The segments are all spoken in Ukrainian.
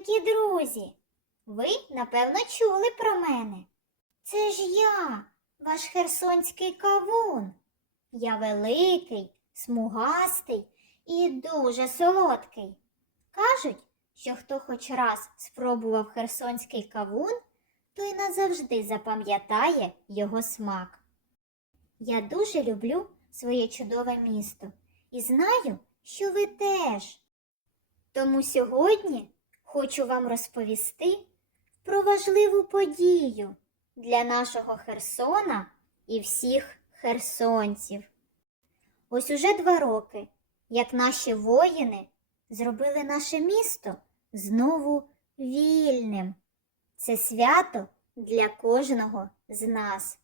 маленькі друзі. Ви, напевно, чули про мене. Це ж я, ваш херсонський кавун. Я великий, смугастий і дуже солодкий. Кажуть, що хто хоч раз спробував херсонський кавун, той назавжди запам'ятає його смак. Я дуже люблю своє чудове місто і знаю, що ви теж. Тому сьогодні хочу вам розповісти про важливу подію для нашого Херсона і всіх херсонців. Ось уже два роки, як наші воїни зробили наше місто знову вільним. Це свято для кожного з нас.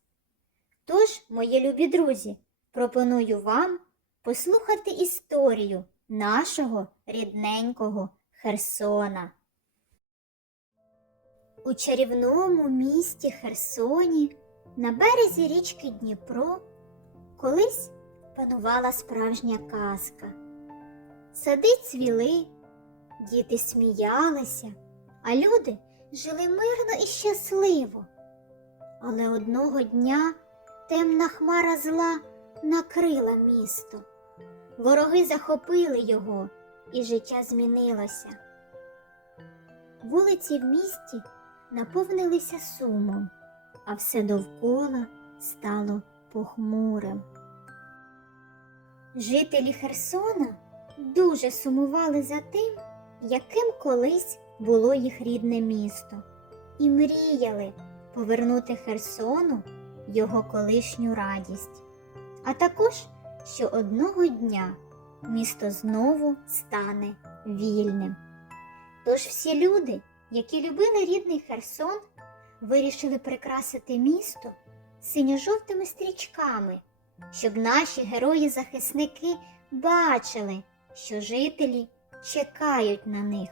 Тож, мої любі друзі, пропоную вам послухати історію нашого рідненького Херсона. У чарівному місті Херсоні на березі річки Дніпро колись панувала справжня казка. Сади цвіли, діти сміялися, а люди жили мирно і щасливо. Але одного дня темна хмара зла накрила місто. Вороги захопили його, і життя змінилося. Вулиці в місті наповнилися сумом, а все довкола стало похмурим. Жителі Херсона дуже сумували за тим, яким колись було їх рідне місто, і мріяли повернути Херсону його колишню радість, а також, що одного дня місто знову стане вільним. Тож всі люди, які любили рідний Херсон, вирішили прикрасити місто синьо-жовтими стрічками, щоб наші герої-захисники бачили, що жителі чекають на них.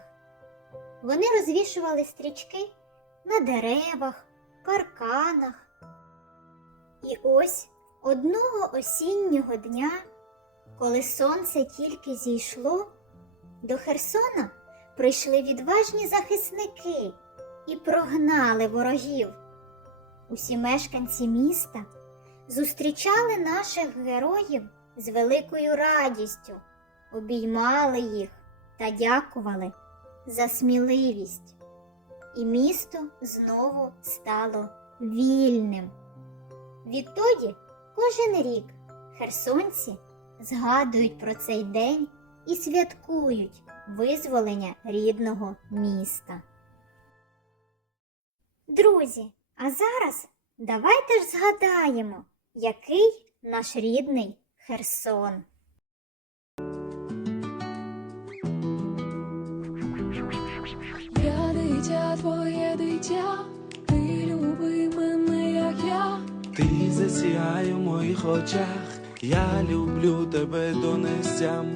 Вони розвішували стрічки на деревах, парканах. І ось одного осіннього дня, коли сонце тільки зійшло, до Херсона прийшли відважні захисники і прогнали ворогів. Усі мешканці міста зустрічали наших героїв з великою радістю, обіймали їх та дякували за сміливість. І місто знову стало вільним. Відтоді кожен рік херсонці згадують про цей день і святкують визволення рідного міста. Друзі, а зараз давайте ж згадаємо, який наш рідний Херсон. Я дитя, твоє дитя, ти люби мене, як я. Ти засіяй у моїх очах, я люблю тебе до нестям.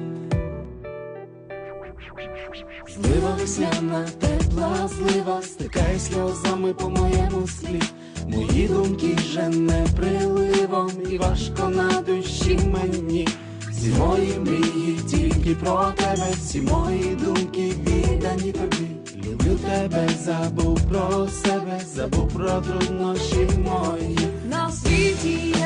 Злива весняна, тепла злива, стикає сльозами по моєму склі. Мої думки жене приливом і важко на душі мені. Всі мої мрії тільки про тебе, всі мої думки віддані тобі. Люблю тебе, забув про себе, забув про труднощі мої. На світі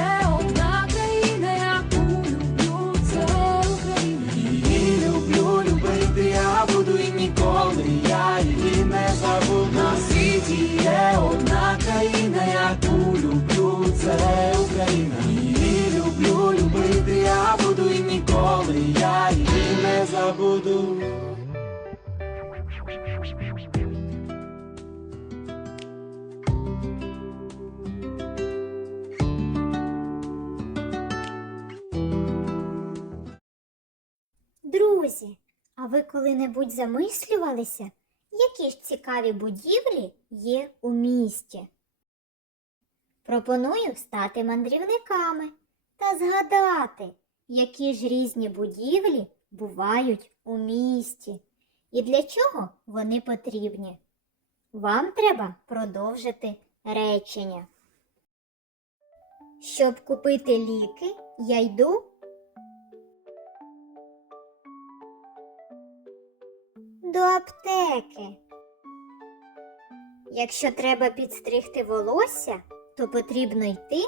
а ви коли-небудь замислювалися, які ж цікаві будівлі є у місті? Пропоную стати мандрівниками та згадати, які ж різні будівлі бувають у місті і для чого вони потрібні. Вам треба продовжити речення. Щоб купити ліки, я йду до аптеки. Якщо треба підстригти волосся, то потрібно йти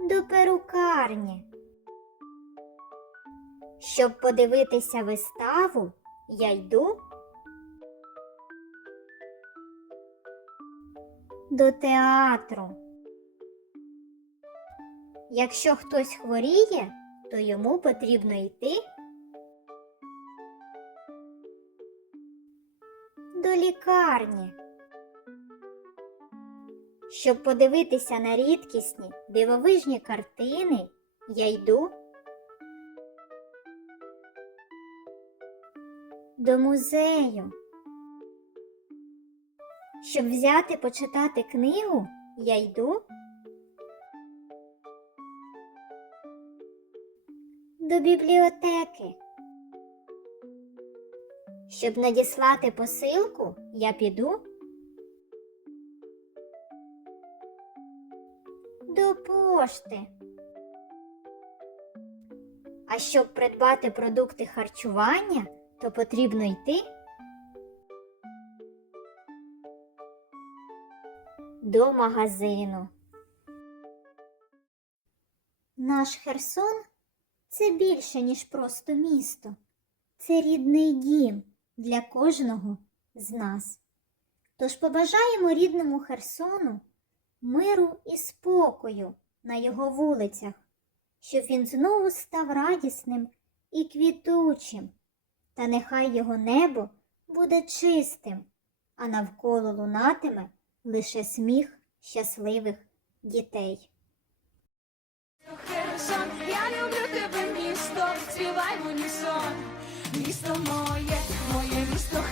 до перукарні. Щоб подивитися виставу, я йду до театру. Якщо хтось хворіє, то йому потрібно йти до лікарні. Щоб подивитися на рідкісні дивовижні картини, я йду до музею. Щоб взяти почитати книгу, я йду до бібліотеки. Щоб надіслати посилку, я піду до пошти. А щоб придбати продукти харчування, то потрібно йти до магазину. Наш Херсон це більше, ніж просто місто. Це рідний дім для кожного з нас. Тож побажаємо рідному Херсону миру і спокою на його вулицях, щоб він знову став радісним і квітучим, та нехай його небо буде чистим, а навколо лунатиме лише сміх щасливих дітей. Співаймо нісон, місто моє, моє місто.